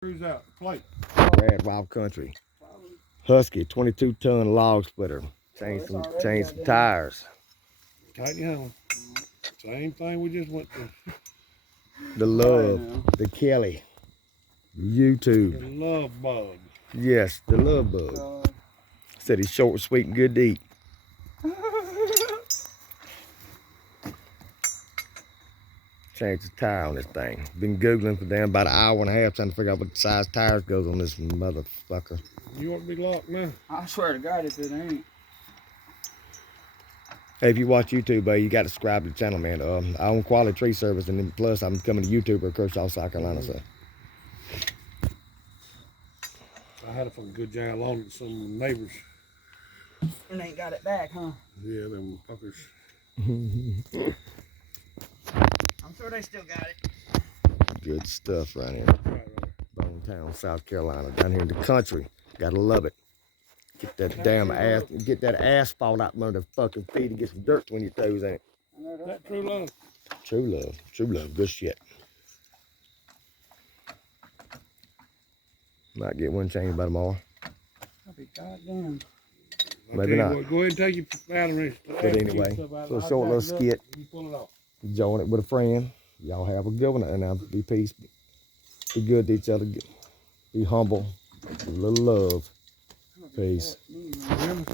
Cruise out the plate. Rad Wild Country. Husky, 22-ton log splitter. Change some tires. Tighten home. Same thing we just went through. The love, the Kelly. YouTube. The love bug. Yes, the love bug. Said he's short, sweet, and good to eat. Change the tire on this thing. Been Googling for damn about an hour and a half trying to figure out what size tires goes on this motherfucker. You want to be locked now? I swear to God if it ain't. Hey, if you watch YouTube, you got to subscribe to the channel, man. I own Quality Tree Service, and then plus I'm becoming a YouTuber in Kershaw, South Carolina. So I had a fucking good jam on it. Some neighbors. And ain't got it back, huh? Yeah, them fuckers. I'm sure they still got it. good stuff right here. Right. Bone Town, South Carolina, down here in the country. Gotta love it. Get that damn ass, get that asphalt out from under the fucking feet and get some dirt between your toes, ain't it? That true love. True love, good shit. Might get one change by tomorrow. I'll be goddamn. Maybe not. What, go ahead and take your batteries. But anyway, little short little skit. You pull it off. Join it with a friend. Y'all have a good one, and now be peace. Be good to each other. Be humble. A little love. Peace. Remember?